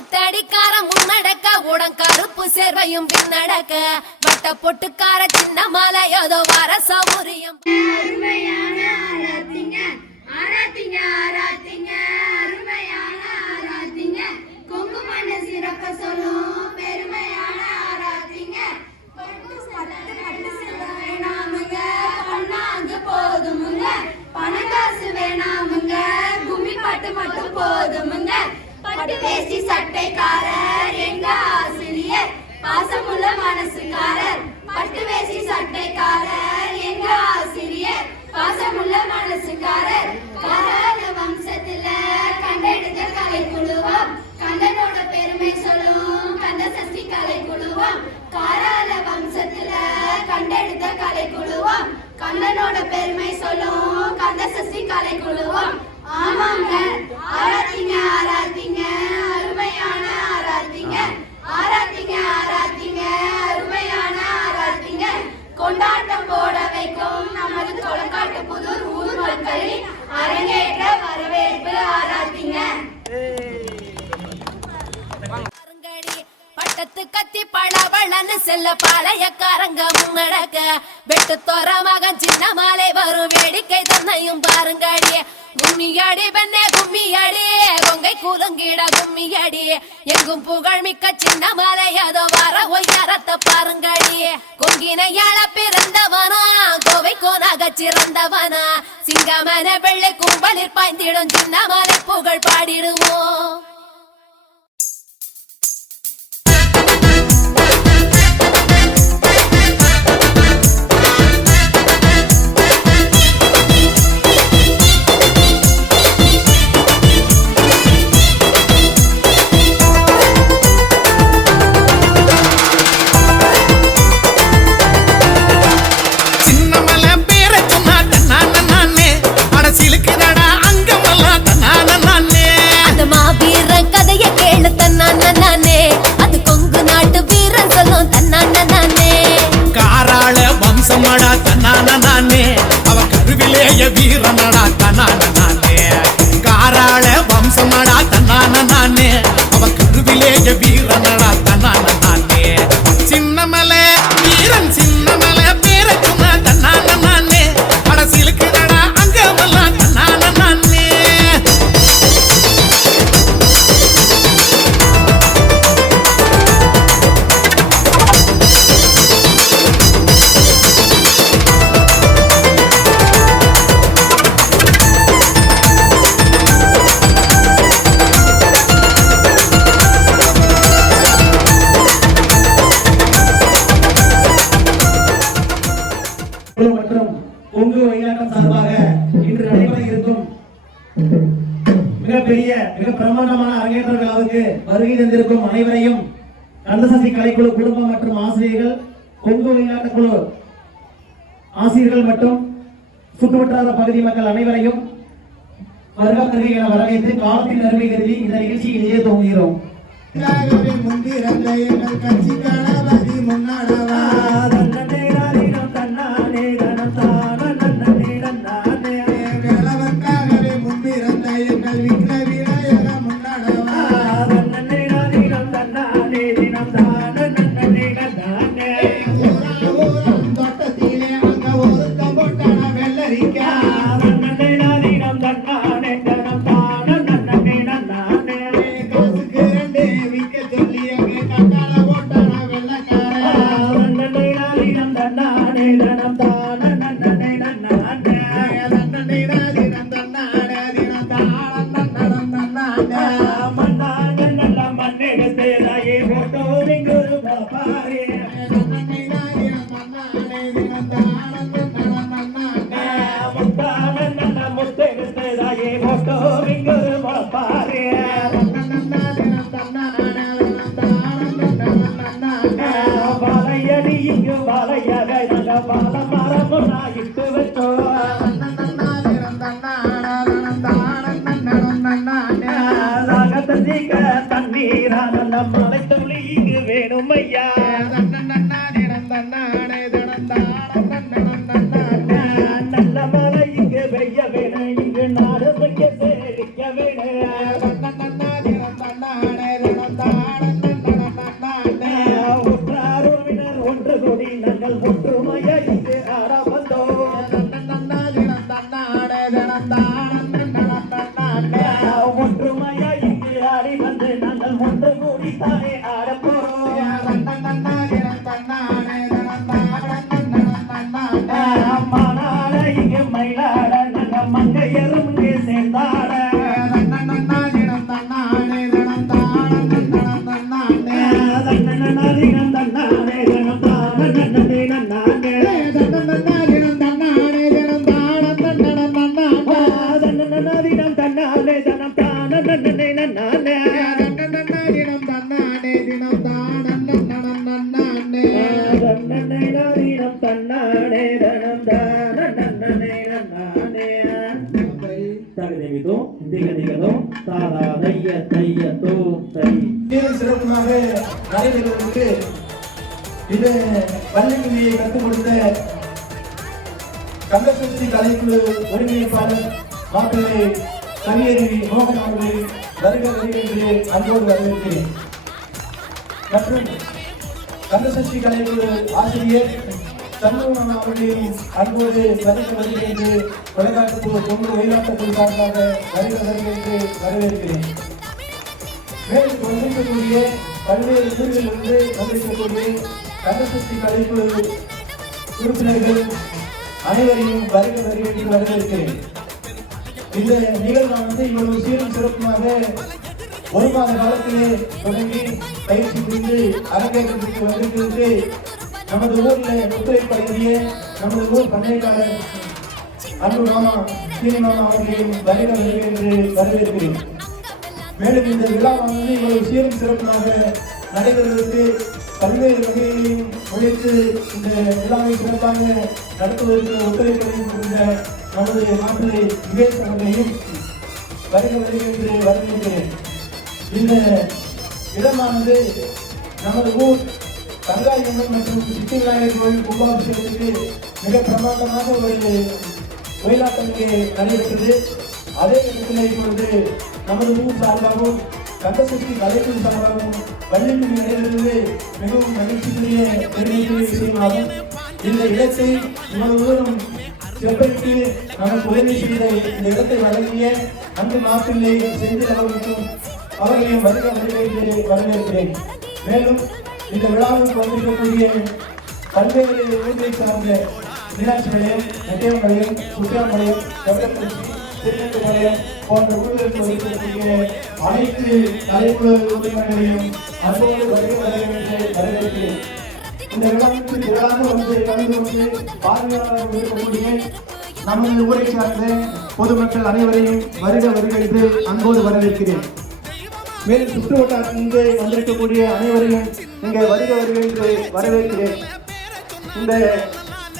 கருத்தடிக்கார முன்னடக்க உடன் கருப்பு சேர்வையும் பின்னடக்க வட்ட பொட்டுக்கார சின்ன மாலை ஏதோ வர சௌரியம் அருமையான ஆராத்திங்க ஆராத்திங்க ஆராத்திங்க அருமையான ஆராத்திங்க கொங்கு மண்ண சிறப்ப சொல்லும் பெருமையான ஆராத்திங்க வேணாமுங்க பண்ணாங்க போதுமுங்க பணக்காசு வேணாமுங்க கும்மி பாட்டு மட்டும் போதுமுங்க பட்டு வேஷ்டி சட்டைக்காரர் எங்க ஆசிரியர் பாசமுள்ள மனசுக்காரர் பட்டு வேஷ்டி சட்டைக்காரர் எங்க ஆசிரியர் பாசமுள்ள மனசுக்காரர் காரால வம்சத்துல கண்டெடுத்த கலை குழுவோம் கந்தனோட பெருமை சொல்லும் கந்த சஷ்டி கலை குழுவோம் காரால வம்சத்துல கண்டெடுத்த கலை குழுவோம் கந்தனோட பெருமை சொல்லும் கந்த சஷ்டி கலை குழுவோம் ஆமாங்க ஆராத்திங்க ஆராத்திங்க அருமையான ஆராத்திங்க ஆராத்திங்க ஆராத்திங்க அருமையான ஆராத்திங்க கொண்டாட்டம் போட வைக்கும் நமது கொளக்காட்டு புதூர் ஊர் மக்களின் அரங்கேற்ற வரவேற்பு ஆராத்திங்க பட்டத்து கத்தி பழவளன்னு செல்ல பாளையக்காரங்க முன்னடக்க வெட்டு தோற மகன் சின்ன மாலை வரும் வேடிக்கை தன்னையும் பாருங்கடி கும்மியடி பெண்ணே கும்மியடி கொங்கை கூலுங்கிட கும்மியடி எங்கும் புகழ் மிக்க சின்ன மாலை அதோ வர ஒய்யாரத்தை பாருங்கடி கொங்கினையாள பிறந்தவனா கோவை கோனாக சிறந்தவனா சிங்கமன வெள்ளை கும்பலில் பாய்ந்திடும் சின்ன மாலை புகழ் பாடிடுவோம் மடா தன்னான நானே அவ கருவிலேய வீரனடா தன்னான நானே காராள வம்சமடா தன்னான நானே அவ கருவிலேய வீரனடா தன்னான நானே சின்னமலை வீரன் சின்னமலை பேர சொன்ன தன்னான நானே அடசிலுக்குடா அங்கமெல்லாம் தன்னான நானே மற்றும் கொங்கு ஒயிலாட்டம் சார்பாக இன்று நடைபெற இருக்கும் மிகப்பெரிய மிக பிரமாண்டமான அரங்கேற்ற விழாவுக்கு வருகை தந்திருக்கும் அனைவரையும் கந்தசஷ்டி கலைக்குழு குடும்பம் மற்றும் ஆசிரியர்கள் கொங்கு ஒயிலாட்ட குழு ஆசிரியர்கள் மற்றும் சுற்றுவட்டார பகுதி மக்கள் அனைவரையும் வருகை என வரவேற்று காலத்தின் அருமை கருதி இந்த நிகழ்ச்சியில் இணைய துவங்குகிறோம். நாடு உற்றார் உறவினர் ஒன்று கூடி நாங்கள் ஒற்றுமையை இங்கு ஆட வந்தோம். ஒற்றுமையை இங்கு ஆடி வந்து நாங்கள் ஒன்று கூடி தானே ஆட போறோம். மாநாட இங்கு மயிலாட நாங்கள் மங்கையரும் இங்கே சேர்ந்தாட. சிறப்பாக நடைபெறுவதற்கு இது பள்ளிக்குடியை கற்றுக் கொடுத்த கந்தசக்தி கலைக்குழு ஒருங்கிணைப்பாளர் மாப்பிள்ளை கவியருவி மோகன் அவர்களை வருக என்று அன்போடு வரவேற்கிறேன். மற்றும் கந்தசக்தி கலைக்குழு ஆசிரியர் சண்முகம் அவர்களையும் அன்போடு வருக என்று தொலைக்காட்சி பொங்கு ஒயிலாட்டக்குழு சார்பாக வருக என்று வரவேற்கிறேன். மேலும் வந்திருக்கக்கூடிய பல்வேறு ஊர்களிலிருந்து வந்திருக்கக்கூடிய கந்தசக்தி கலைக்குழு உறுப்பினர்கள் அனைவரையும் வருக என்று வரவேற்கிறேன். இந்த நிகழ்வானது இவ்வளவு சீரும் சிறப்புமாக ஒரு மாத காலத்திலே தொடங்கி பயிற்சி புரிந்து அரங்கேற்றத்திற்கு வந்திருக்கிறது. நமது ஊரில் ஒத்துழைப்பு வழங்கிய நமது ஊர் பண்ணையாளர் அன்பு மாமா சீனி மாமா அவர்களையும் வருக என்று வரவேற்கிறேன். மேலும் இந்த விழாவானது இவ்வளவு சீரும் சிறப்பாக நடைபெறுவதற்கு பல்வேறு வகைகளையும் உழைத்து இந்த விழாவை சிறப்பாக நடத்துவதற்கு ஒத்துழைப்பையும் கொடுத்த நமது மாப்பிள்ளை விவேக் அவர்களையும் வருக என்று வரவேற்கிறேன். இந்த இடமானது நமது ஊர் தங்காயம்மன் மற்றும் சித்தி விநாயகர் கோயில் கும்பாபிஷேகத்துக்கு மிக பிரமாண்டமாக ஒரு கோயிலாட்டம் இங்கே நடைபெற்றது. அதே இடத்தில் இப்பொழுது நமது ஊர் சார்பாகவும் கந்தசக்தி கலைக்குழு சார்பாகவும் வள்ளிக்குடி நடைபெறுவது மிகவும் மகிழ்ச்சிக்குரிய பெருமைக்குரிய விஷயமாகும். இந்த இடத்தை நமது ஊரும் செப்பைக்கு நமக்கு உதவி செய்த இந்த இடத்தை வழங்கிய அன்பு மாப்பிள்ளை செந்தில் அவர்களுக்கும் அவர்களையும் வருக என்று வரவேற்கிறேன். மேலும் இந்த விழாவுக்கு வந்திருக்கக்கூடிய பல்வேறு ஊர்களை சார்ந்த மீனாட்சி நிலையம், நெட்டையம்பாளையம், சுற்றாம்பாளையம், கவலக்குறிச்சி, திருநெல்வேலிபாளையம் போன்ற ஊர்களுக்கு வந்திருக்கக்கூடிய அனைத்து கலைக்குழு உறுப்பினர்களையும் அன்போடு வருக என்று வரவேற்கிறேன். இந்த விழாவுக்கு திரளாக வந்து கலந்து கொண்டு பார்வையாளர் இருக்கக்கூடிய நமது ஊரை சார்ந்த பொதுமக்கள் அனைவரையும் வருக என்று அன்போடு வரவேற்கிறேன். மேலும் சுற்று வட்டாரத்திலிருந்து வந்திருக்கக்கூடிய அனைவரையும் இங்கே வருக என்று வரவேற்கிறேன். இந்த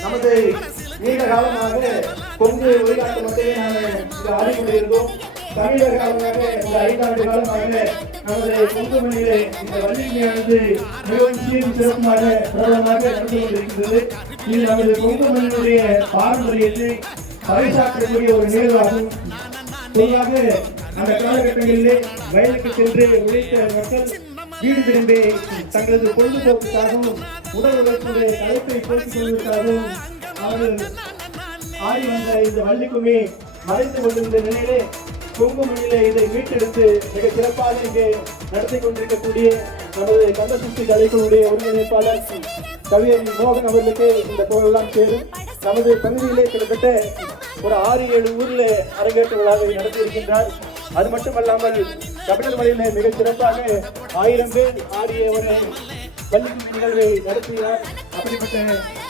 நமது நீண்ட காலமாக கொங்கு ஒளிநாட்டு மட்டுமே நாங்கள் இங்கு ஆடிக்கொண்டிருந்தோம். தமிழக காலமாக இந்த 5 ஆண்டு காலமாக நமது கொங்கு மண்ணிலே இந்த வள்ளிமையானது மிகவும் சீரும் சிறப்புமாக பிரபலமாக நடந்து கொண்டிருக்கிறது. இது நமது கொங்கு மண்ணினுடைய பாரம்பரியத்தை பறைசாற்றக்கூடிய ஒரு நிகழ்வாகும். பொதுவாக அந்த காலகட்டங்களிலே வயலுக்கு சென்று உழைத்த மக்கள் வீடு திரும்பி தங்களது பொழுதுபோக்குக்காகவும் உடல் உழைப்புடைய தலைப்பை போக்கிக் கொள்வதற்காகவும் அவர்கள் ஆடி வந்த இந்த வள்ளிக்குமி மறைந்து கொண்டிருந்த நிலையிலே கொங்கு மண்ணிலே இதை மீட்டெடுத்து மிக சிறப்பாக இங்கே நடத்தி கொண்டிருக்கக்கூடிய நமது கந்தசக்தி கலைக்குழுடைய ஒருங்கிணைப்பாளர் கவியர் மோகன் அவர்களுக்கு இந்த புகழெல்லாம் சேரும். நமது பகுதியிலே கிட்டத்தட்ட ஒரு 6-7 ஊர்ல அரங்கேற்ற விழாவை நடத்தி இருக்கின்றார். அது மட்டுமல்லாமல் கபிலர்மலையிலே மிக சிறப்பாக 1000 பேர் ஆடிய ஒரு வள்ளிக்குமி நிகழ்வை நடத்தினார். அப்படிப்பட்ட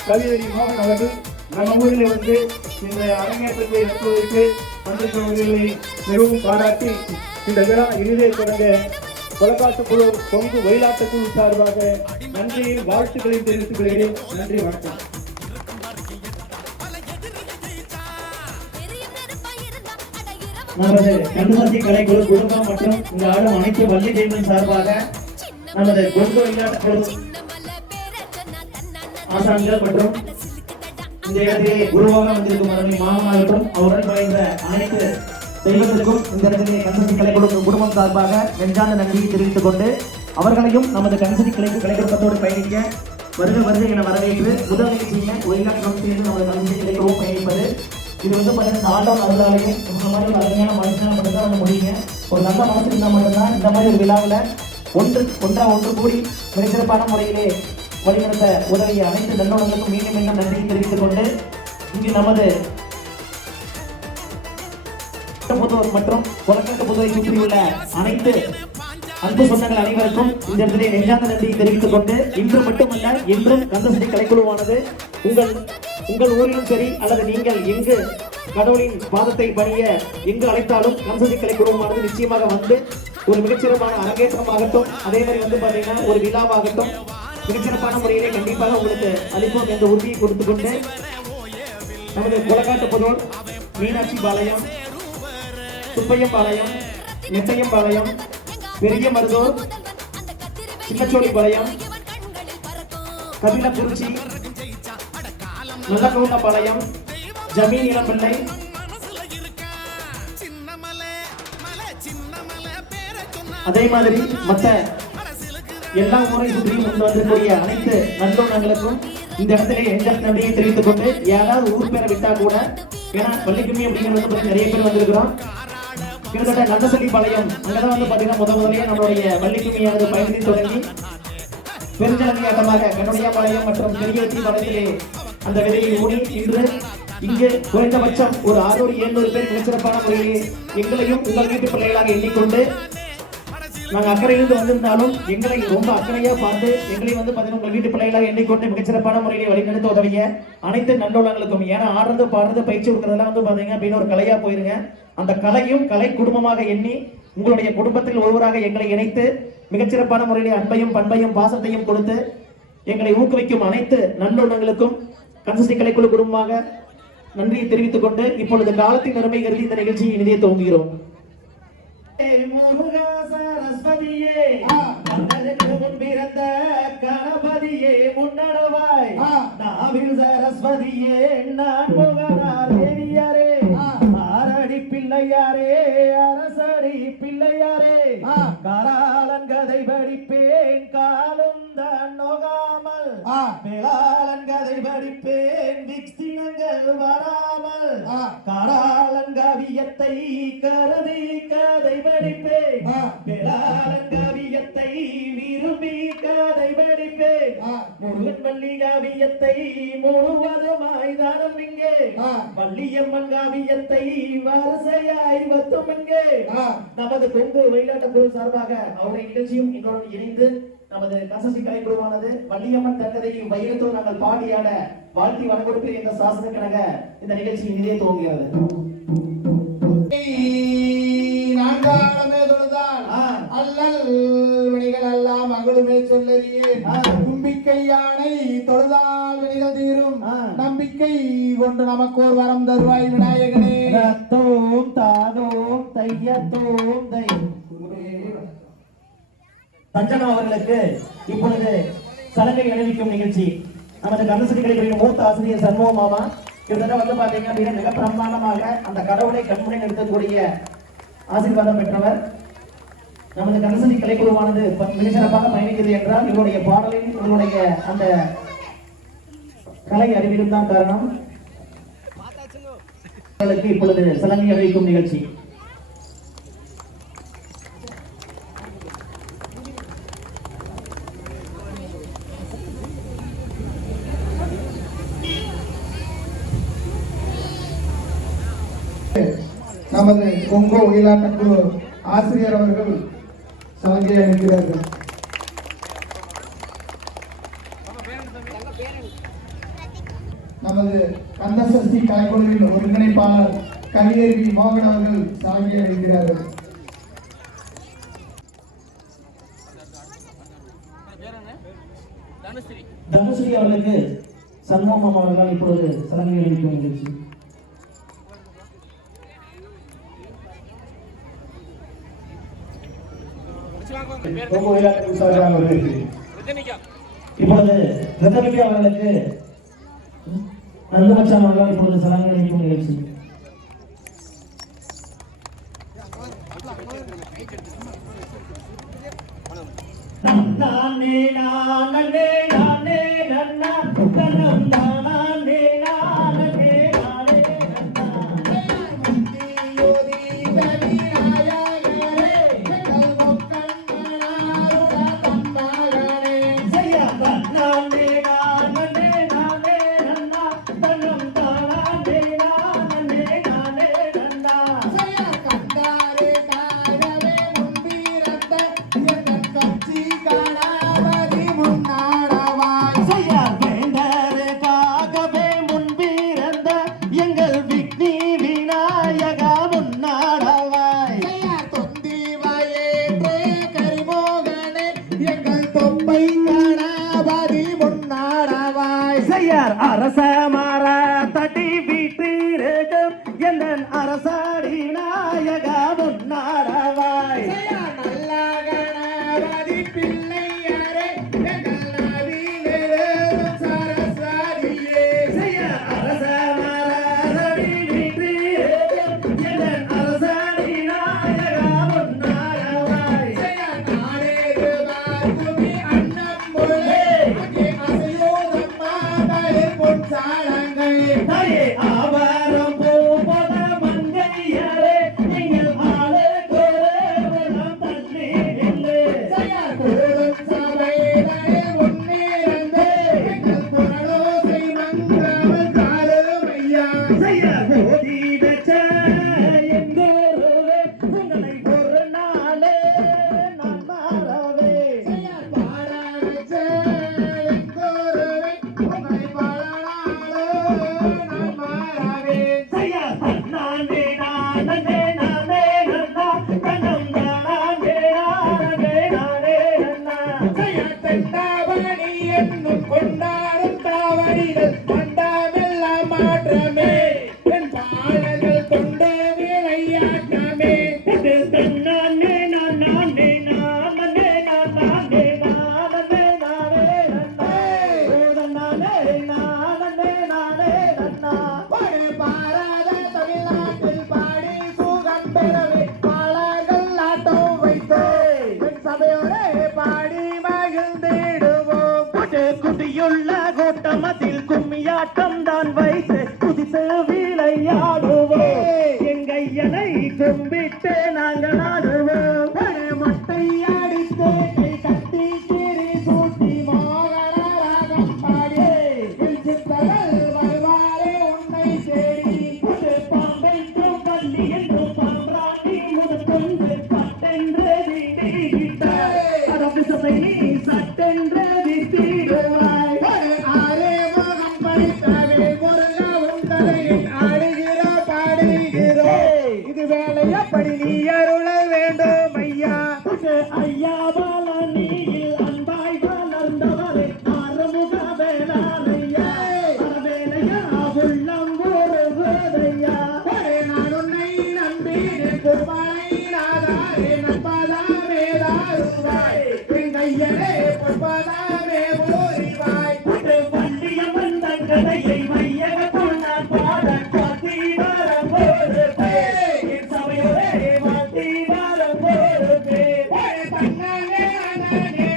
கவியரி மோகன் அவர்கள் நம்ம ஊரில் வந்து இந்த அரங்கேற்றத்தை நடத்துவதற்கு வந்திருக்கிறவர்களை மிகவும் பாராட்டி இந்த விழா இனிதே தொடங்க கொலக்காட்டு குழு கொங்கு ஒயிலாட்ட குழு சார்பாக நன்றியும் வாழ்த்துக்களையும் தெரிவித்துக் கொள்கிறேன். நன்றி, வணக்கம். நமது கந்தசக்தி கலைக்குழு குடும்பம் மற்றும் இந்த ஆடும் அனைத்து வள்ளி தெய்வம் சார்பாக நமது கொங்கு ஒயிலாட்ட குழு ஆசான்கள் மற்றும் இந்த இடத்திலே குருவாக வந்திருக்கும் அவர்களின் மாமாவிற்கும் அவருடன் குறைந்த அனைத்து தெய்வங்களுக்கும் இந்த இடத்திலே கந்தசக்தி கலைக்குழு குடும்பம் சார்பாக நெஞ்சார்ந்த நன்றியை தெரிவித்துக் கொண்டு அவர்களையும் நமது கன்சரி கலைக்குழுமத்தோடு பயணிக்க வருக வருக என வரவேற்று முதல் நிகழ்ச்சியை ஒயிலாட்டம் சேர்ந்து நமது கன்சரி கலைக்குழுவும் பயணிப்பது. இது வந்து பார்த்தீங்கன்னா ஆண்டவன் அவர்களாலையும் இந்த மாதிரி ஒரு அருமையான மனுஷனாக மட்டும்தான் வந்து முடியுங்க. ஒரு நல்ல மனசு இருந்தால் மட்டும்தான் இந்த மாதிரி ஒரு விழாவில் ஒன்று கூடி மிகச்சிறப்பான முறையிலே வழிநடத்த உதவிய அனைத்து நல்லவர்களுக்கும் மீண்டும் மீண்டும் நன்றியை தெரிவித்துக் கொண்டு இங்கு நமது புதுவர் மற்றும் கொலக்கட்டு புதுவை சுற்றியுள்ள அனைத்து அன்பு சொந்தங்கள் அனைவருக்கும் இந்த இடத்திலே நெஞ்சார்ந்த நன்றியை தெரிவித்துக் கொண்டு இன்று மட்டுமல்ல இன்றும் கந்தசடி கலைக்குழுவானது உங்கள் ஊரிலும் சரி அல்லது நீங்கள் எங்கு கடவுளின் பாதத்தை பணிய எங்கு அழைத்தாலும் கந்தசடி கலைக்குழுவானது நிச்சயமாக வந்து ஒரு மிகச்சிறப்பான அரங்கேற்றமாகட்டும், அதே மாதிரி வந்து பார்த்தீங்கன்னா ஒரு விழாவாகட்டும் மிகச்சிறப்பான முறையிலே கண்டிப்பாக உங்களுக்கு அளிப்போம் என்ற உறுதியை கொடுத்துக் கொண்டு நமது கொலக்காட்டு புதூர், மீனாட்சி பாளையம், சுப்பையம் பாளையம், நெட்டையம் பாளையம், பெரிய மருதூர், சின்னச்சோழி பாளையம், கபிலக்குறிச்சி, நல்லகவுண்டபாளையம், ஜமீன் இளம்பிள்ளை, அதே மாதிரி மற்ற எல்லா ஊரை சுற்றியும் வந்திருக்கக்கூடிய அனைத்து நல்லுணங்களுக்கும் இந்த இடத்துல எங்கள் நன்றியை தெரிவித்துக் கொண்டு யாராவது ஊர் பேரை விட்டா கூட, ஏன்னா பள்ளிக்குமி அப்படிங்கிறது நிறைய பேர் வந்திருக்கிறோம். கிட்டத்தட்ட நந்தசெல்லி பாளையம் அங்கதான் வந்து பாத்தீங்கன்னா முதலே நம்மளுடைய பள்ளிக்குமியானது பயணத்தை தொடங்கி பெருஞ்சலமையாட்டமாக கண்ணுடைய பாளையம் மற்றும் பெரிய வெற்றி பாளையத்திலே அந்த விதையை ஊடி இன்று இங்கு குறைந்தபட்சம் ஒரு 600-700 பேர் மிகச்சிறப்பான முறையிலே எங்களையும் உங்கள் வீட்டு பிள்ளைகளாக எண்ணிக்கொண்டு நாங்கள் அக்கறையிலிருந்து வந்திருந்தாலும் எங்களை ரொம்ப அக்கறையா பார்த்து எங்களை வந்து பார்த்தீங்கன்னா உங்கள் வீட்டு பிள்ளைகளாக எண்ணிக்கொண்டு மிகச்சிறப்பான முறையிலே வழிநடத்த உதவிய அனைத்து நல்லுள்ளங்களுக்கும், ஏன்னா ஆடுறது பாடுறது பயிற்சி கொடுக்கறதெல்லாம் வந்து பார்த்தீங்க அப்படின்னு ஒரு கலையா போயிருங்க. அந்த கலையும் கலை குடும்பமாக எண்ணி உங்களுடைய குடும்பத்தில் ஒருவராக எங்களை இணைத்து மிகச்சிறப்பான முறையிலே அன்பையும் பண்பையும் பாசத்தையும் கொடுத்து எங்களை ஊக்குவிக்கும் அனைத்து நல்லுள்ளங்களுக்கும் கந்தசடி கலைக்குழு குடும்பமாக நன்றியை தெரிவித்துக் கொண்டு இப்பொழுது காலத்தின் அருமை கருதி இந்த நிகழ்ச்சியை இனிதே துவங்குகிறோம். சரஸ்வதியே பிறந்த கணபதியே முன்னடவாய் நாவில் சரஸ்வதியே நான் முகனார் தேவியாரே ஆரடி பிள்ளையாரே அரசடி பிள்ளையாரே காலாளன் கதை படிப்பேன் காலும் தான் நோகாமல் மேலாளன் கதை படிப்பேன் விக்தினங்கள் வராமல் காலாளன் கவியத்தை கருதி கதை படிப்பேன் மேலாளன் கவியத்தை விரும்பி கதை படிப்பேன் முருகன் வள்ளி காவியத்தை முழுவதுமாய் தானம் இங்கே வள்ளியம்மன் காவியத்தை வரிசையாய் வத்தும் இங்கே நமது கொங்கு ஒயிலாட்ட குழு சார்பாக அவருடைய நிகழ்ச்சியும் எங்களுடன் இணைந்து நமது கந்தசடி கலைக்குழுவானது வள்ளியம்மன் தங்கதையை வைரத்தோடு நாங்கள் பாடியாட வாழ்த்தி வணங்கொடுப்பு என்ற சாசனக்கணக இந்த நிகழ்ச்சி இனிதே துவங்குகிறது. அல்லல் வினைகள் எல்லாம் மகளுமே சொல்லறியே தும்பிக்கை யானை தொழுதால் வினைகள் தீரும் நம்பிக்கை கொண்டு நமக்கு ஒரு வரம் தருவாய் விநாயகனே. தோம் தாதோம் தையத்தோம் தை. தஞ்சனா அவர்களுக்கு இப்பொழுது சலங்கை அணிவிக்கும் நிகழ்ச்சி. நமது கந்தசடி கலைக்குழுவின் மூத்த ஆசிரியர் சண்முக மாமா கிட்டத்தட்ட வந்து பாத்தீங்கன்னா மிக பிரமாண்டமாக அந்த கடவுளை கண்முனை நிறுத்தக்கூடிய ஆசீர்வாதம் பெற்றவர். நமது கந்தசடி கலைக்குழுவானது மிக சிறப்பாக பயணிக்கிறது என்றால் இவருடைய பாடலில் இவருடைய அந்த கலை அறிவிலும் தான் காரணம். இப்பொழுது சலங்கை அணிவிக்கும் நிகழ்ச்சி. நமது கொங்கு ஒயிலாட்ட குழு ஆசிரியர் அவர்கள் சலங்கை அளிக்கிறார்கள். நமது கந்தசஷ்டி கலைக்குழுவின் ஒருங்கிணைப்பாளர் கவியருவி மோகன் அவர்கள் சலங்கை அளிக்கிறார்கள். தனுஸ்ரீ அவர்களுக்கு சண்முகம் அவர்கள் இப்பொழுது சலங்கை அளிக்கும் நிகழ்ச்சி. இப்பொழுது ரத்தமிக்கா அவர்களுக்கு நல்ல மச்சான் அவர்கள் இப்பொழுது சலங்கை அளிக்கும் நிகழ்ச்சி. நானே நானே நானே நன்னா தனம் நானே நானே நானே நன்னா முந்தியோதி கவிநாயகரே எங்கள் முக்கண்ணனாருட தன்மகனே செய்யா நானே நானே நானே நன்னா தனம் நானே நானே நானே நன்னா கண்டாரே காரவே முன்பிறந்த எங்கள் கட்சி கணபதி முன்னாடவாய் செய்யா வேண்டருக்காகவே முன்பிறந்த எங்கள் விக்னி விநாயகா முன்னாடவாய் தொந்தி வயேற்றே கரிமோகனே எங்கள் தொப்பை கணபதி முன்னாடவாய் செய்யார் அரச மர தடி வீட்டிருக்கும் எந்தன் அரசாடி நாயகா முன்னாடவாய் நல்ல கணபதி பிள்ளையாரே எங்கள் நதியிலும் சரஸ்வதியே செய்யார் அரச மர தடி வீட்டிருக்கும் எந்தன் அரசாடி நாயகா முன்னாடவாய் நாடேது பார்க்குமி அன்னம் முளே அங்கே அசையோதம்மா மயில் பொன்சாலங்கள் தாயே ஆவாரம் பூபத மங்கையரே நீங்கள் ஆளு கோரம் தண்ணி இல்லை கூடும் சபையிலே முன்னிறந்து எங்கள் புரளோசை மங்களம் காலுமையா செய்ய போதி வச்ச எங்கோருவே உங்களை ஒரு நாளே நான் மாறவே பாடாச்ச எங்கோருவை உங்களை பாடாளோ நான் மாறவே செய்ய நானே நானே நானே நன்னா கண்ணம் நானே நானே நானே நன்னா தண்டாவணி என்னும் கொண்டாடும் தாவணிகள் பண்டாமெல்லாம் மாற்றமே என் பாடல்கள் கொண்டு விளையாட்டமே இது தன்னானே நானே நானே நானே நானே நானே நன்னா ஓடனானே நானே நானே நன்னா பாடு பாடாத தமிழ்நாட்டில் பாடி சுகம் பெறவே பாடல்கள் ஆட்டம் வைத்தோ என் சபையோரே பாடி மகிழ்ந்திடுவோம் குடியுள்ள கூட்டமதில் கும்மியாட்டம் தான் வைத்து குதித்து விளையாடுவோம் எங்கையனை கும்பிட்டு நாங்கள் ஆடுவோம் மட்டை அடித்து கை கட்டி கிரி சூட்டி மோகனராகம் பாடி சித்தர்கள் வருவாரே உன்னை தேடி பாம்பைக்கும் பள்ளி என்று பாம்ராட்டி முதற்கொண்டு பட்டென்று வீட்டிட்டார் அரசு சபை நீ சட்டென்று வீட்டிடுவாய் ஆரே மோகம் படைத்தவே முருகா உந்தரையில் ஆடுகிறோ பாடுகிறோ இது வேலை எப்படி நீ அருள வேண்டும் ஐயா ஐயா பாலனியில் அன்பாய் வளர்ந்தவரே ஆறுமுக வேளாளையா வேலையா உள்ளம் ஒருவதையா நான் உன்னை நம்பி பொறுப்பாளை நாதாரே நம்பதாமே தாருவாய் என் கையரே பொறுப்பதாமே ஓரிவாய் வண்டியம்மன் தங்கதையை மையகத்துள் நான் பாட காத்தி வரம் ஒரு பேர் என் சபையோரே மாத்தி வரம் ஒரு பேர் தன்னாலே அனனே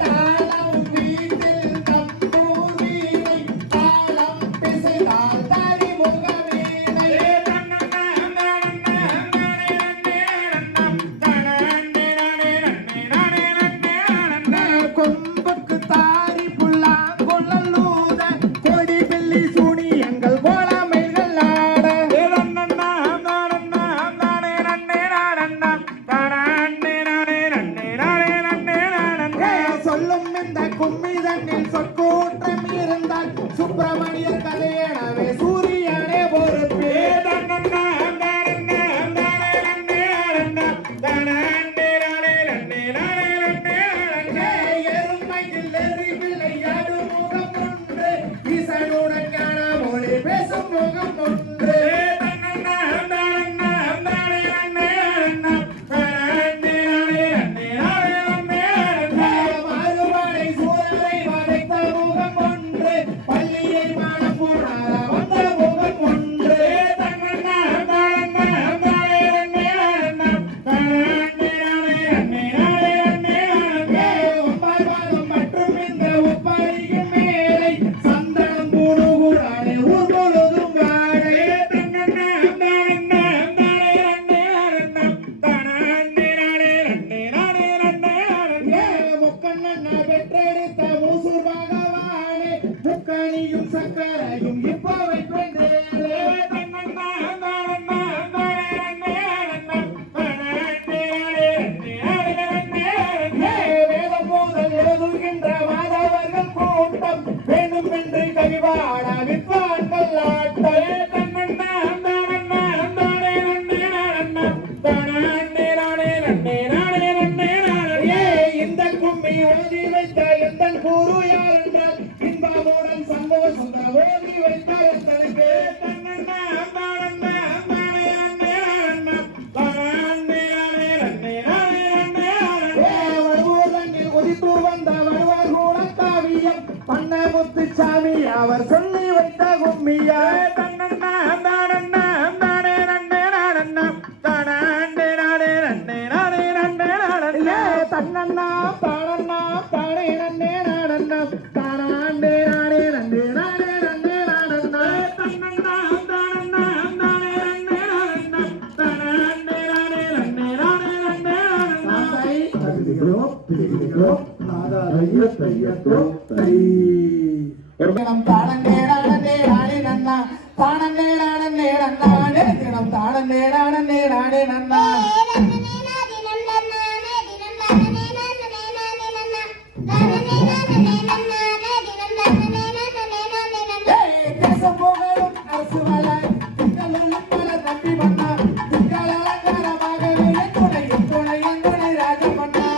தாளம் வீட்டில் தம்பூர் வீணை தாளம் பிசைதால் தனி முகவீணை கொம்புக்கு தாரி புல்லா கொள்ளலூத கொடி பில்லி சூனி எங்கள் கோலமைகள் ஆட சொல்லும் இந்த கும்மி தண்ணில் சொற்கூற்றம் இருந்தால் சுப்பிரமணியர் கதையனவே சூரியனே பொறுப்பே எருமையில் எறிவிளையாடு முகம் ஒன்று ஈசனுடன் காண மொழி பேசும் முகம் ஒன்று மாறுபாடை சூழலை வதைத்த முகம் ஒன்று பள்ளியை மாணம் போனார வந்த முகம் ஒன்று ஒம்பாய்வாதம் மற்றும் இந்த ஒப்பாரியின் மேலை சந்தனம் பூணுகுறானே ஊர் முழுதும் வாழை முக்கண்ணன் பெற்றெடுத்த மூசூர் பகவானே முக்கணியும் சக்கரையும் இப்போ வைப்பேன் வேதம் முதல் எழுதுகின்ற மாதவர்கள் கூட்டம் வேண்டும் என்று கவிபாட வித்வான்கள் இந்த கும்மி ஓதி வைத்த எந்த கூறு யார் என்றால் இன்பமுடன் சந்தோஷம் ஓதி வைத்த எந்தனுக்கு உதித்து வந்த வருவார் கூட காவியம் பண்ண முத்துச்சாமி அவர் சொல்லி வைத்த கும்மியா தன்னண்ணா தானண்ணா தானே நன்னே நாடண்ணா தானாண்டே நாடே நன்னே நாடே நன்னே நாடண்ணா தன்னண்ணா தானண்ணா தானே நன்னே நாடண்ணா தானாண்டே நாடே நன்னே நாடே நன்னே நாடண்ணா தினம் தானே நாடே நாடே நன்னா தானே நாடே நன்னா தினம் தானே நாடே நன்னா தேசபோகரும் அரசு வளாய் திங்களும் பல தம்பி மன்னா திங்கள் அலங்காரமாகவே துணை ராஜமன்னா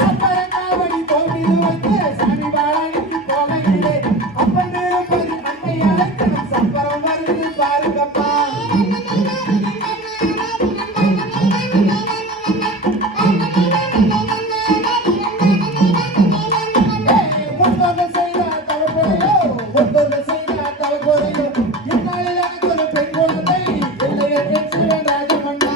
சப்பரங்காவடி தோல்வி வந்து சாமி பாலானிக்கு போகையிலே அப்பன் திருப்பதி அன்னை அழைக்கணும் சப்பரம் வருது பாருங்கம்மா முன்னோர்கள் செய்த தவறுகளையோ முன்னோர்கள் செய்த தவறுகளையோ இந்நாளில் எனக்கு ஒரு பெண் குழந்தை பிள்ளையை பெற்றேன் ராஜமன்னா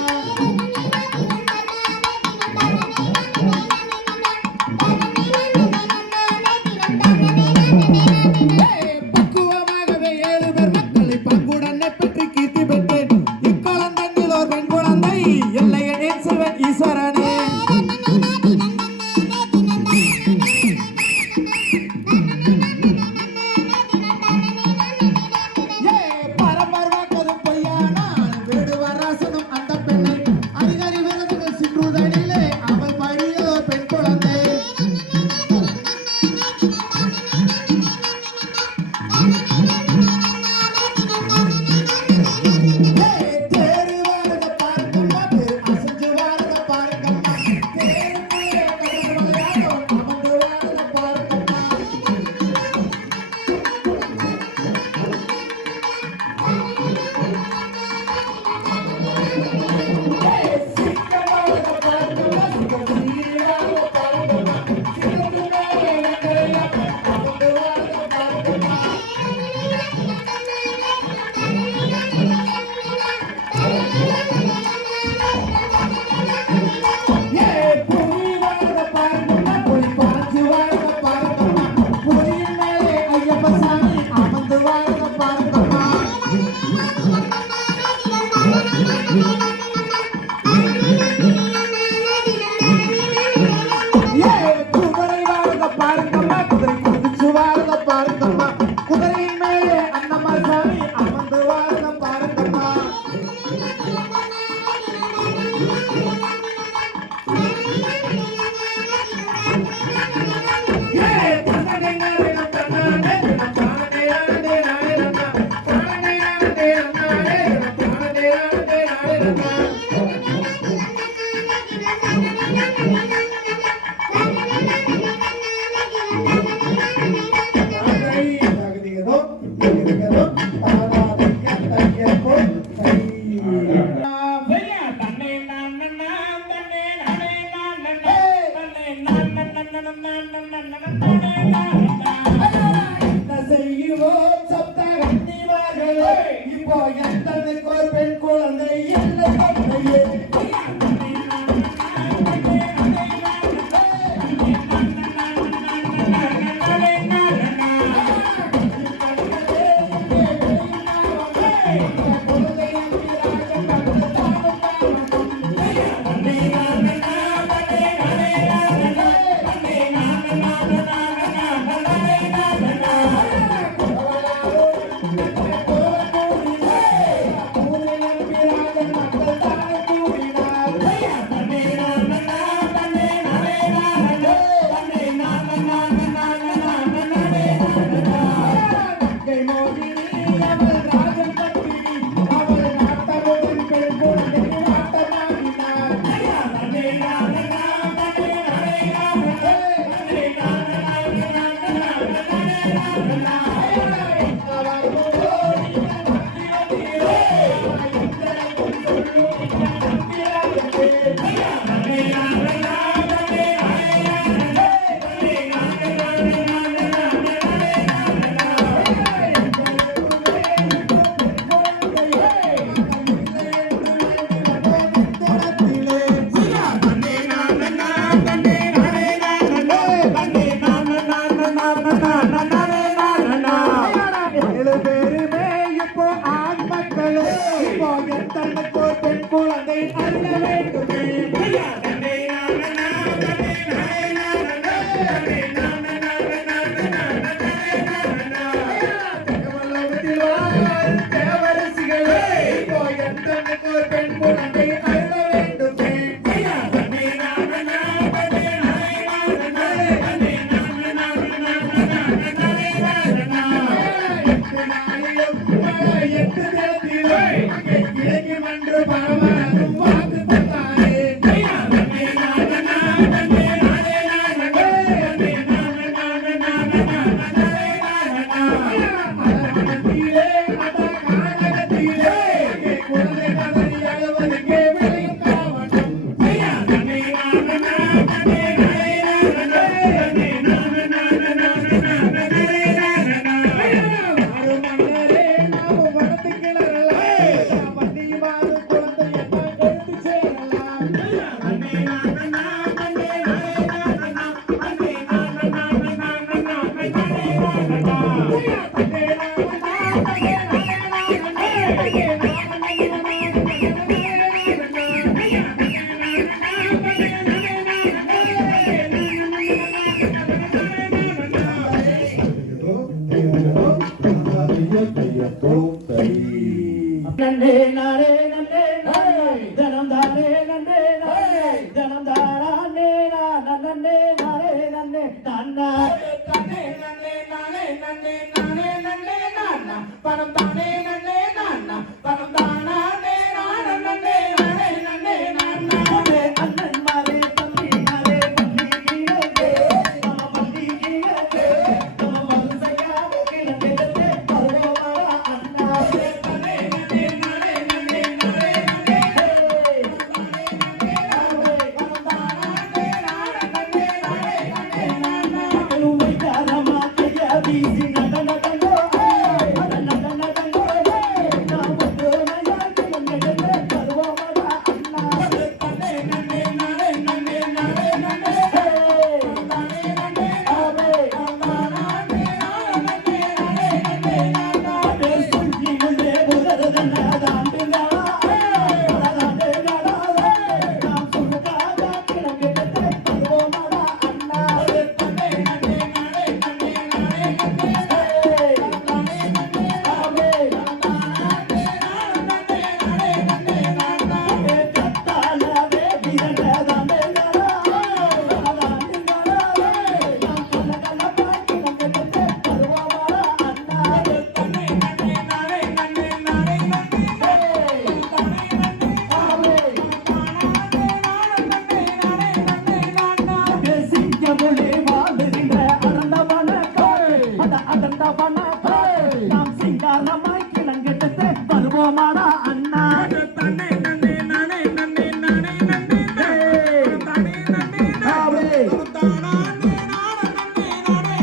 பக்குவமாகவே 7 பேர் தையரும் தானாதைய தையப்போம் தை. என்ன செய்வோம் சப்தகம் தீவார்களே, இப்போ எந்தனுக்கு ஒரு பெண் குழந்தை இல்லை தந்தையே. நன்னே நானே நன்னே நானே தனம் தானே நன்னே நானே தனம் தானே நன்னே நானே நன்னே நானா தன்னே நன்னே நானே நன்னே நானே நன்னே நானா பணம் தானே நன்னே நானா பணம் தானே நானே நன்னே நானே நன்னே நானா. அண்ணன் மாரே தம்பி மாரே பள்ளியிலே நம்ம பள்ளியிலே நம்ம மனசையா கிளம்பிடலே பரவாயில்லை அண்ணா. வீசி நட நடங்கோ நட நடங்கோ எடுத்து வருவோமாடா அண்ணா தன்னே நன்னே நானே நன்னே நானே நன்னே தானே நன்னே தாவே தானானே நானே நன்னே நானே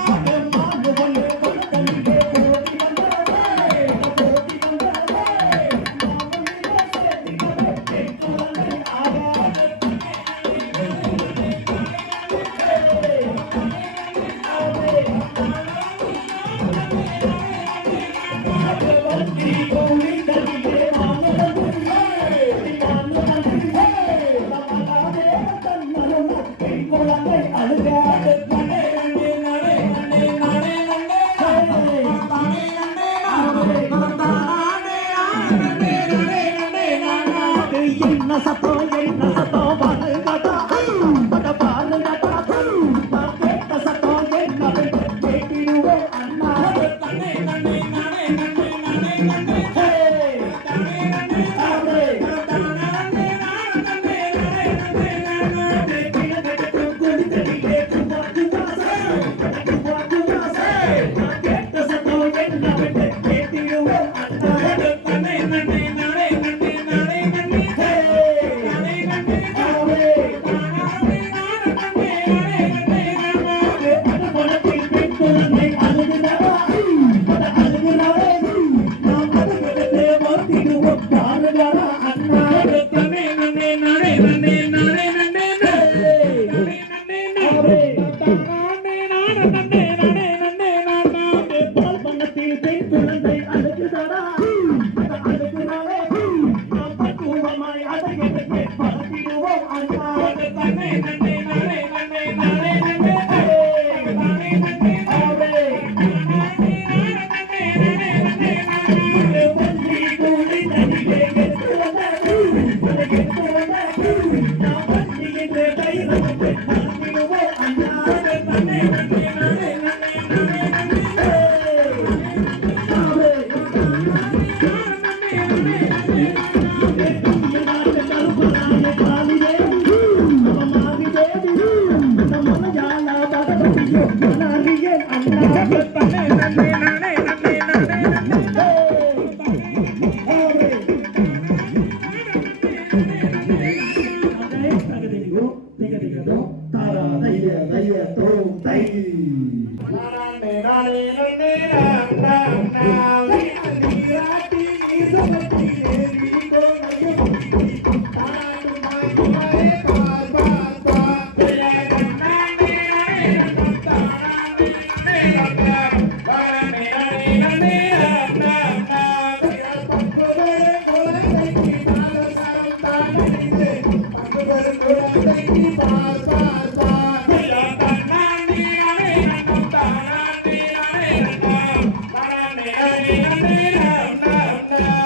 நன்னே மாங்கு கொண்டு கொத்தனிலே போதி வந்தாரே போதி வந்தாரே மாமனிலே சேதிகளே குழந்தை ஆகாது என்ன சத்தம் பாருங்கடா பாருங்கடா கேட்ட சத்தம் என்ன கேட்டிடுவோம் அண்ணா தன்னே நன்னே நானே நன்னே நானே நன்னே தானே நன்னே தானானே நானே நன்னே நானே நன்னே தன்னே நன்னே நானே நன்னே நானே நன்னே தானே நன்னே தானானே நானே நன்னே நானே நன்னே தன்னே நன்னே நானே நன்னே நானே நன்னே தானே நன்னே நானே தானானே நானே நன்னே நானே நன்னே நானே தன்னே நன்னே நானே நன்னே நானே நன்னே தானே நன்னே தானே நன்னே நானே தன்னே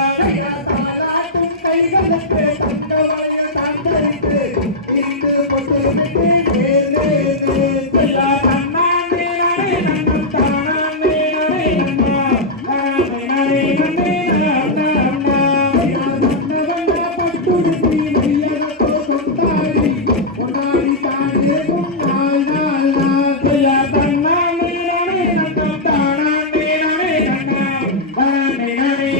நன்னே நானே நன்னே நானே தன்னே நன்னே நானே நன்னே நானே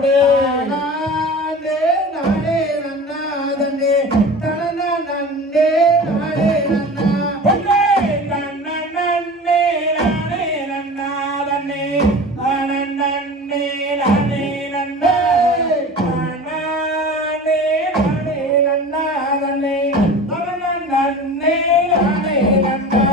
அப்படி நானே நானே நன்னா தன்னே தனன நன்னே நானே நன்னா ஒன்றே நன்னே நானே நன்னா தன்னே நன்னே நானே நன்னா நானே நன்னா தன்னே நன்னே நானே நன்னா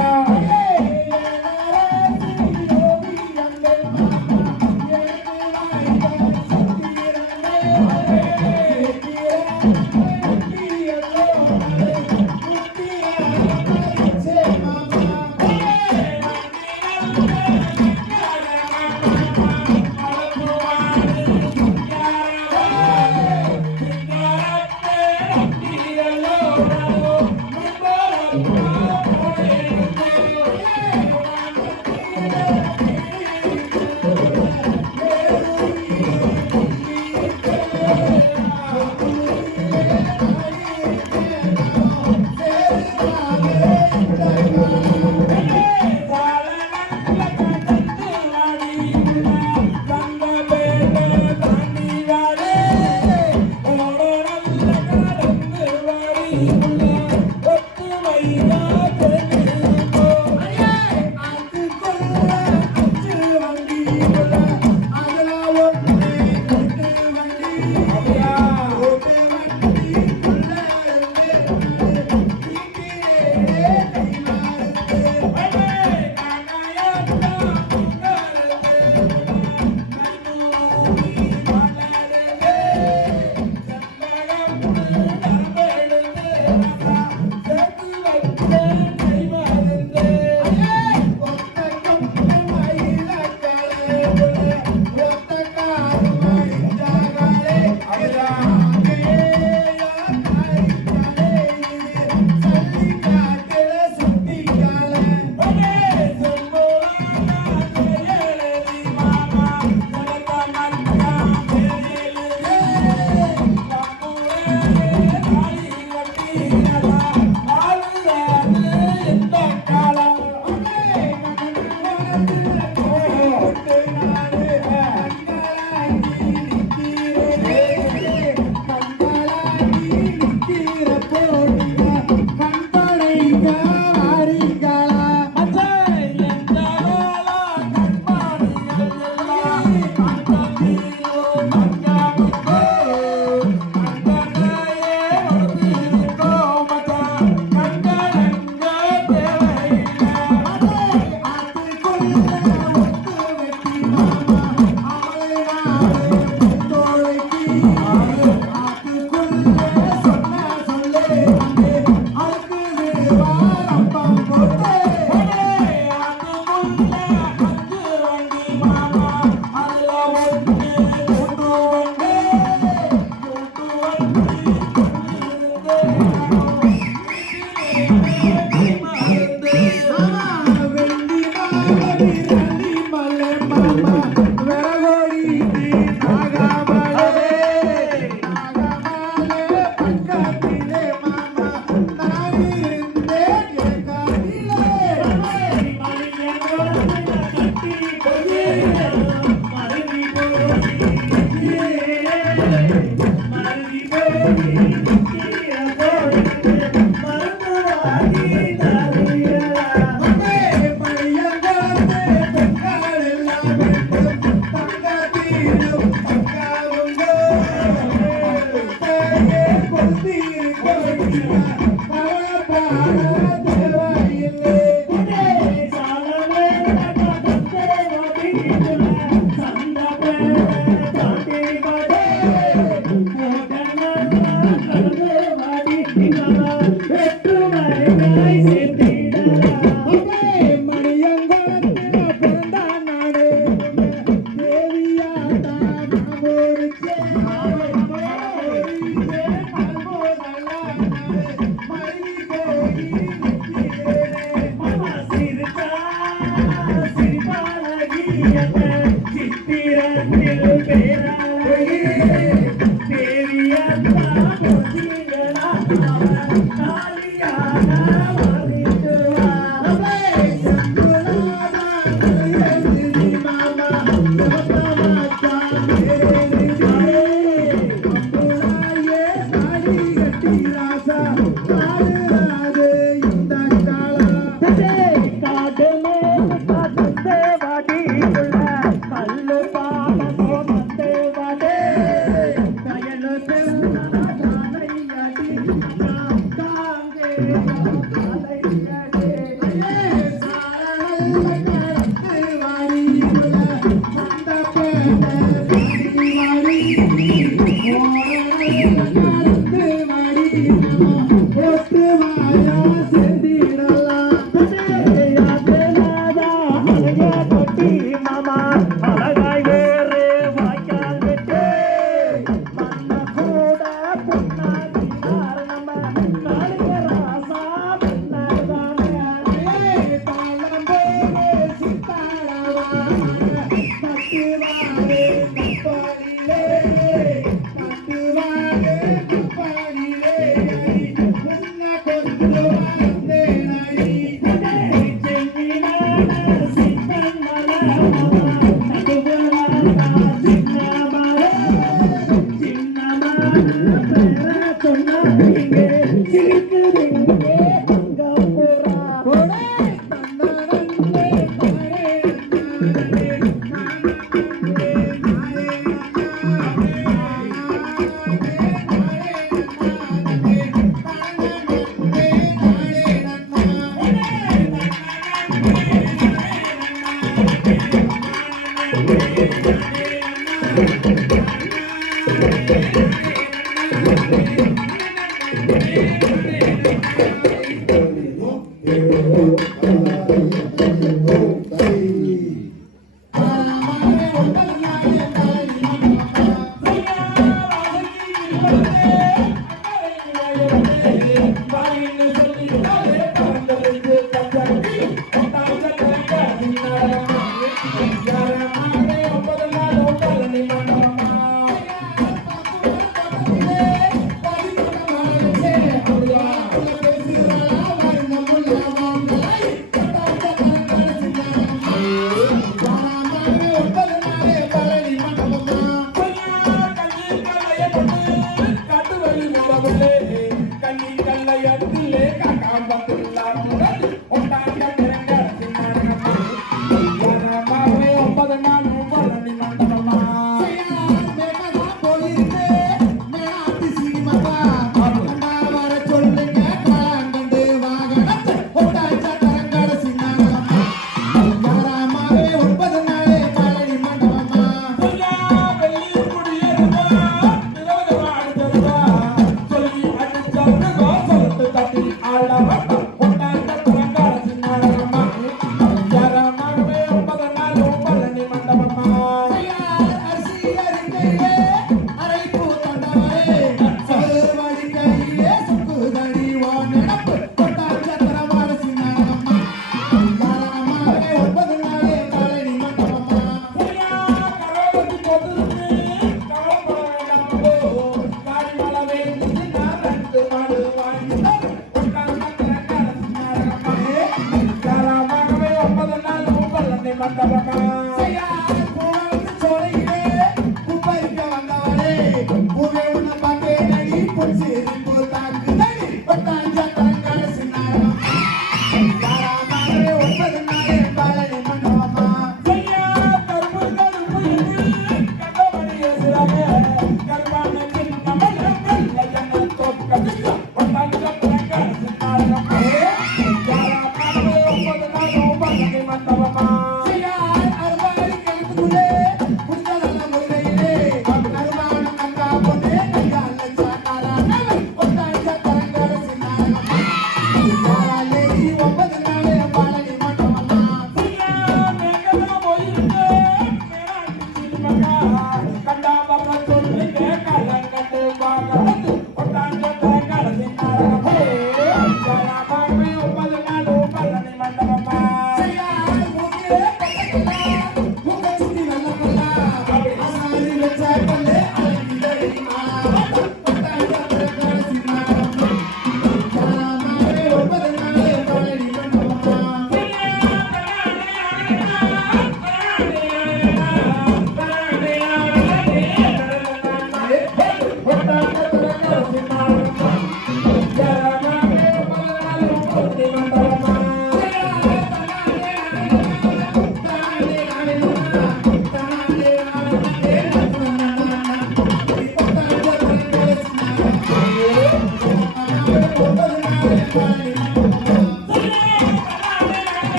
Mama,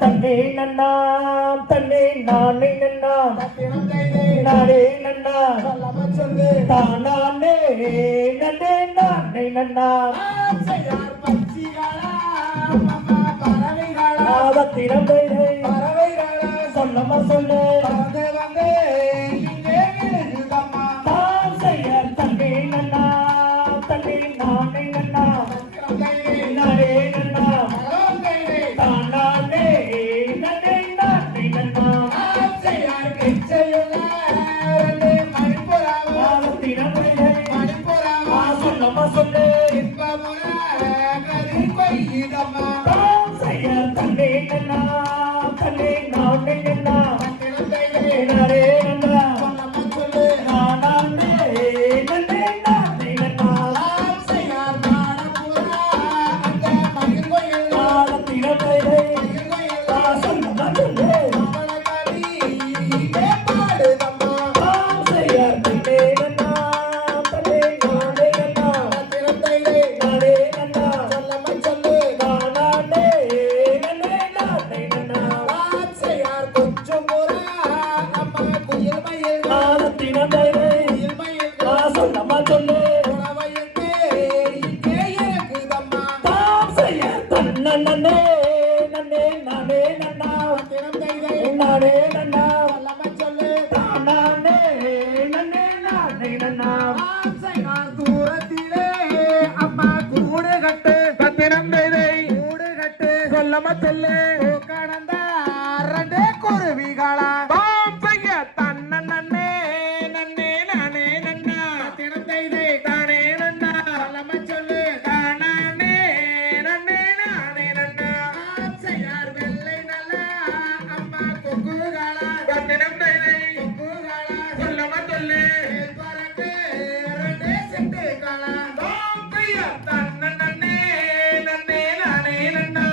தன்னே நன்னாம் தன்னே நானே நன்னாம் நானே நன்னா தானே நன்னே நானே நன்னாம் திறந்தை சொல்லமா சொல்லு தாம் செய்ய தன்னே நன்னா தன்னே நானே நன்னா நானே நன்னா தானே நன்னே நானே நன்னா சொல்லமா சொல்லு தாம் செய்ய தன்னே நன்னா தன்னே நானே நன்னா நானே நன்னா தூரத்திலே அம்மா கூடு கட்டு பத்திரம் கூடு கட்டு சொல்லம சொல்லு கடந்த அரண்டே குருவிகளா செய்ய தன்ன நன்னே நன்னே நானே நன்னா பத்திரம் தானே நன்னா சொல்லம சொல்லு தானே நன்னே நானே நன்னா செய்யார் வெள்ளை நல்ல அம்மா கொக்குகளா பத்திரம் கொக்குகளா சொல்லம சொல்லு தன்ன நன்னே நன்னே நானே நன்னா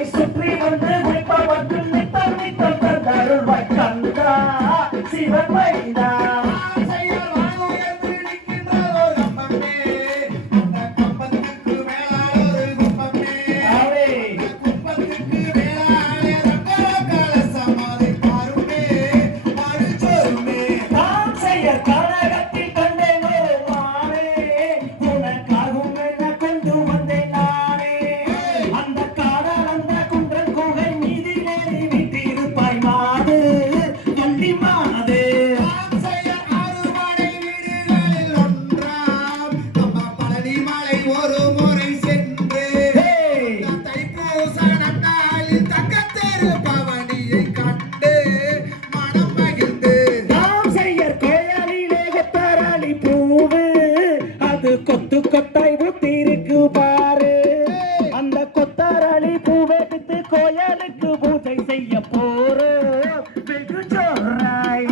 அதை சுற்றி வந்து குளிப்பவர்கள் நித்தம் நித்தம் தந்தருள்வாய் கந்தா சிவன் மைந்தா கொத்து கொத்தாய் ஊத்திருக்கு பாரு அந்த கொத்தாரளி பூவை வித்து கோயிலுக்கு பூஜை செய்ய போறோம் வெகு ஜோராய்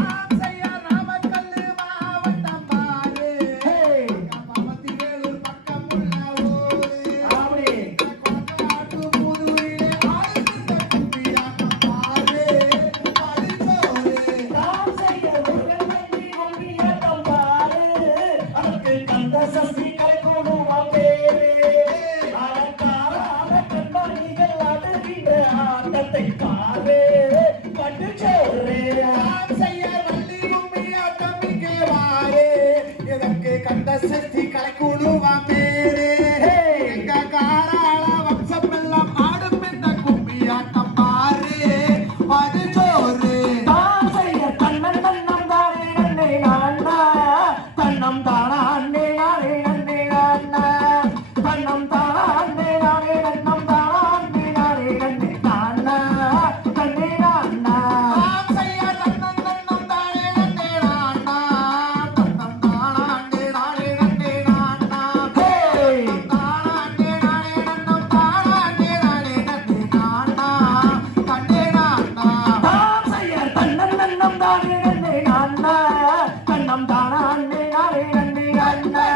சக்தி கலைக்குழுவா பேரே எங்க காராள வம்சம் எல்லாம் ஆடும் இந்த கும்மியாட்டம் பாரு அது ஜோரு தான் செய்ய தன்னன் தன்னம் தானே நன்னே நான்னா தன்னம் தானா அண்ணே நானே நன்னே நான்னா தன்னம் தானா அண்ணே நானே நன்னம் தானா அண்ணே நானே நன்னே நான்னா தன்னே நான்னா நாம் செய்ய தன்னம் தன்னம் தானே நன்னே நான்னா தன்னம் தானா அண்ணே நானே நன்னே நான்னா தானா அண்ணே நானே நன்னம் தானா அண்ணே நானே நன்னே நான்னா தன்னே நான்னா தான் செய்ய தன்னன் தன்னம் தானே நன்னே நான்னா தன்னம் தானா அண்ணே நானே நன்னே நான்னா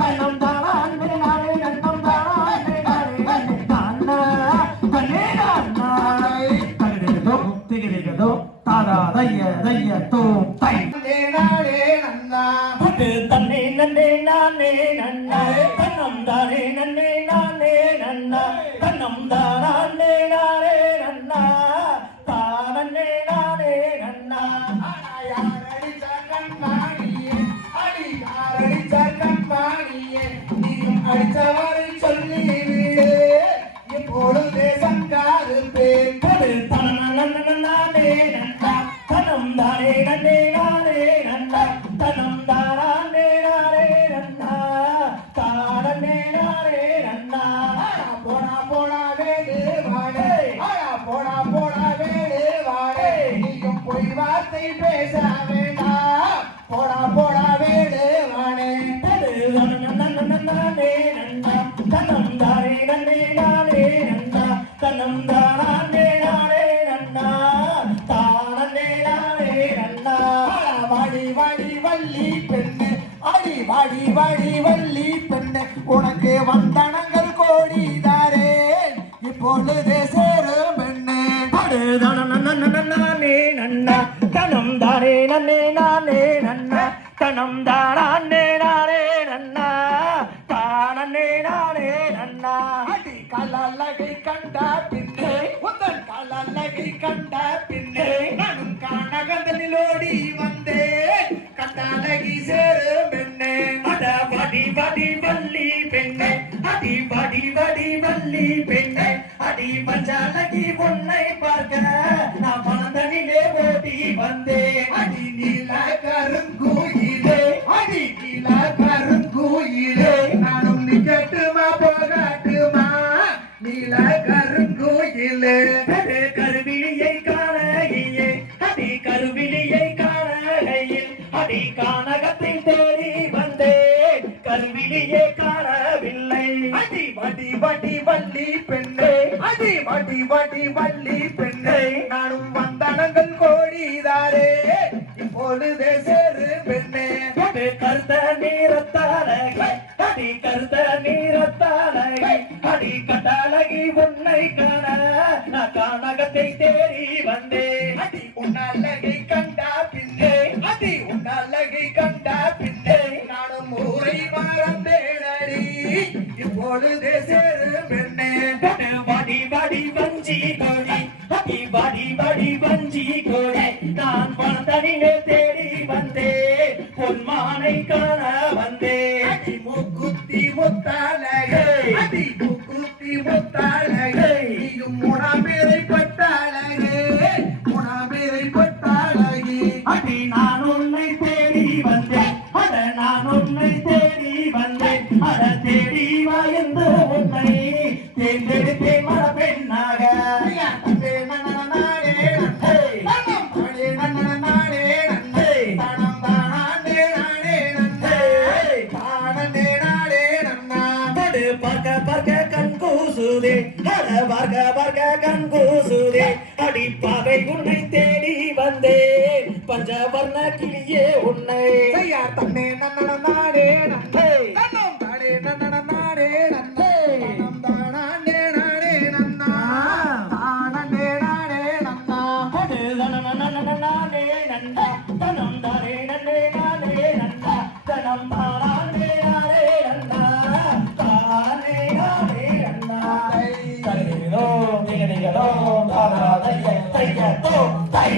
தன்னம் தானா அண்ணே நானே நன்னம் தானா அண்ணே நானே நன்னே நான்னா தன்னே நான்னா தகதிகதோ திகதிகதோ தாதா தைய தைய தோ தை தன்னே நானே நன்னா பட்டு தன்னே நன்னே நானே நன்னா தன்னம் தானே நன்னே நானே நன்னா தன்னம் தானா அண்ணே நானே நன்னா தானே நானே நன்னா யாரடிச்ச கண்மாணியே அடி யாரடிச்ச கண்மாணியே நீயும் அடிச்சவரை சொல்லி விடு இப்பொழுதே சங்காரு பேர் படு தனன நானே நன்னா தனம் தானே நன்னே நானே நன்னா தனம் தானே நானே நன்னா தானே நானே நன்னா போடா போடா வேடு வாடே போடா போடா வேடு வாடே நீயும் பொய் வார்த்தை பேச வேண்டாம் போடா போடா வேடு வாடே படு தனன நானே நன்னா தனம் தானே நன்னே நானே நன்னா தனம் தானே நானே நன்னா தானே நானே நன்னா வாடி வாடி வள்ளி பெண்ணு அடி வாடி வாடி வள்ளி பெண்ணு உனக்கு வந்தனங்கள் கோடிதாரே இப்பொழுது சேரும் பெண்ணு படு தனன நானே நன்னா தனம் தானே நன்னே நானே நன்னா தனம் தானே நானே நன்னா தானே நானே நன்னா அடி கலலகை கண்ட பின்னே உந்தன் கலலகை கண்ட பின்னே நானும் கானகந்தனில் ஓடி வந்தேன் கண்டழகி சேரும் பெண்ணே அட வடி வடி வள்ளி பெண்ணே அடி வடி வடி வள்ளி பெண்ணே அடி பஞ்சாலகி உன்னை பார்க்க நான் பணந்தனிலே ஓடி வந்தேன் அடி நீல கருங்கூயிலே அடி நீல கருங்கூயிலே நானும் நிக்கட்டுமா போகட்டுமா நீல கருங்கூயிலே கருவிழியை காணையே அடி கருவிழியை காணையில் அடி கானகத்தில் தேடி வந்தேன் கருவிழியை காணவில்லை அடி வடி வடி வள்ளி பெண்ணே அடி வடி வடி வள்ளி பெண்ணே நானும் வந்தனங்கள் கோடிதாரே இப்பொழுதே சேரு பெண்ணே அடி கருத்த நீரத்தாலகி அடி கருத்த நீரத்தாலகி அடி கட்டாலகி உன்னை காண நான் கானகத்தை தேடி வந்தேன் அடி உன்னழகை கண்டா பின்னே அடி உன்னழகை கண்டா பின்னே நானும் ஊரை மறந்தேன் அடி இப்பொழுதே சேரும் என்னே வாடி வாடி வஞ்சி கோடி அடி வாடி வாடி வஞ்சி கோடி நான் பணத்தனிலே தேடி வந்தேன் பொன்மானை காண வந்தேன் அடி மூக்குத்தி முத்தாலகை அடி மூக்குத்தி முத்தாலகை நீயும் முனாமேரை பட்டாலகை முனாமேரை பட்டாலகை அடி நான் உன்னை தேடி வந்தேன் அட நான் உன்னை தேடி வந்தேன் அட தேடி வாய்ந்து உன்னை தேர்ந்தெடுத்தேன் மரப்பெண்ணாக அடிப்பாவை உன்னை தேடி வந்தேன் பஞ்சவர்ண கிளியே உன்னை தன்னே நன்னன நாடே நன்னே தன்னம் தாடே நன்னன நாடே நன்னே தன்னம் தானே நாடே நன்னா தானே நாடே நன்னா கொடு நன்னன நாடே நன்னா தன்னம் தாடே நன்னே நாடே நன்னா தன்னம் தானே நாடே நன்னா தானே நாடே நன்னா கரையிலோ நீங்கோ தாராதைய தையோ தை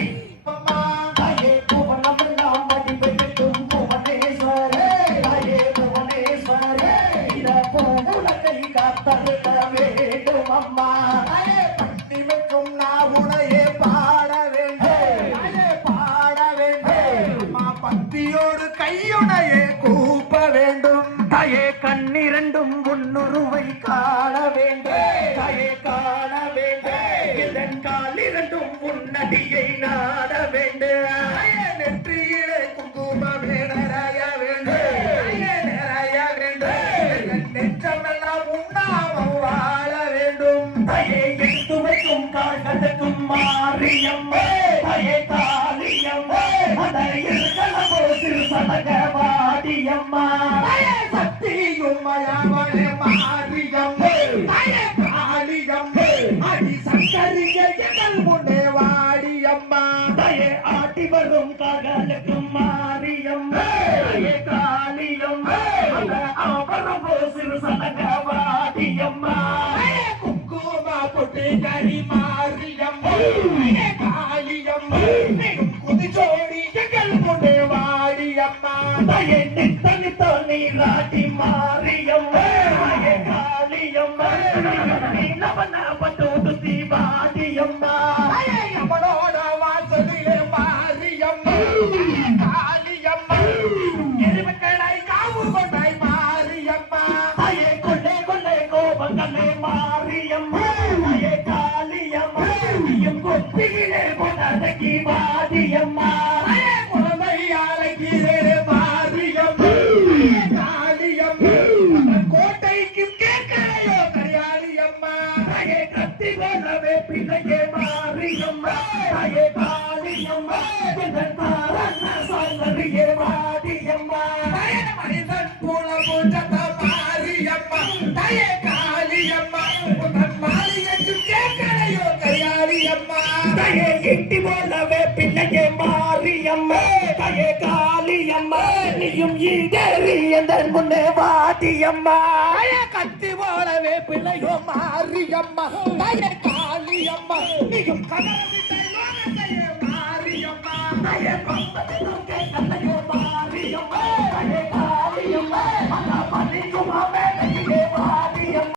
பக்தியோடு கையுனையே கூப்ப வேண்டும் தாயே கண்ணிரண்டும் உன்னுருவை காண வேண்டும் தாயே காண வேண்டும் இதன் காலிரண்டும் உன்னடியை நாட வேண்டும் நெற்றியிலே குங்குமமே நிறைய வேண்டும் நிறைய வேண்டும் நெற்றமெல்லாம் உண்ணாமல் வாழ வேண்டும் தாயே எடுத்து வைக்கும் கால்களுக்கும் மாரியம்மே தாயே காளியம்மே அதை வாடியம்மா சக்தியும் மயாவளே மாரியம்மே காளியம்மே அடி சங்கரிய எங்கள் முன்னே வாடியம்மா தயே ஆட்டி வரும் கால்களுக்கும் மாரியம்மே காளியம்மே அவரும் சிறு சடங்க வாடியம்மா குங்குமா பொட்டு கறி மாரியம்மே காளியம்மே குதிச்சோடி எங்கள் முன்னே வாடியம்மா தயே நித்தனித்தோ நீராட்டி மாரியம்மே காளியம்மா நீலவன பட்டோடு வாடியம்மா அவளோட வாசலிலே மாரியம்மா காளியம்மா எருமக்கடை காவு கொண்டாய் மாரியம்மா தயே கொள்ளே கொள்ளே கோபங்களே மாரியம்மா தயே காளியம்மா நீயும் கொத்தியிலே கொண்டடக்கி வாடியம்மா கோட்டைக்கும் கேட்கலையோ கல்யாணியம்மா தயே கத்தி கொள்ளவே பிள்ளையே மாரியம்மா தயே காளியம்மா சௌந்தரியே வாடியம்மா மனிதன் புலமுட்ட மாரியம்மா தயே காளியம்மா உன் மாளிகைக்கும் கேட்கலையோ கல்யாணியம்மா தயே இட்டி போலவே பிள்ளையே மாரியம்மா தயே காளியம்மா நீயும் ஈடேறி எந்தன் முன்னே வாடியம்மா கத்தி போலவே பிள்ளையோ மாரியம்மா தயே காளியம்மா நீயும் கதறவிட்டே மாரியம்மா தயே கொம்பதிலும் கேட்கலையோ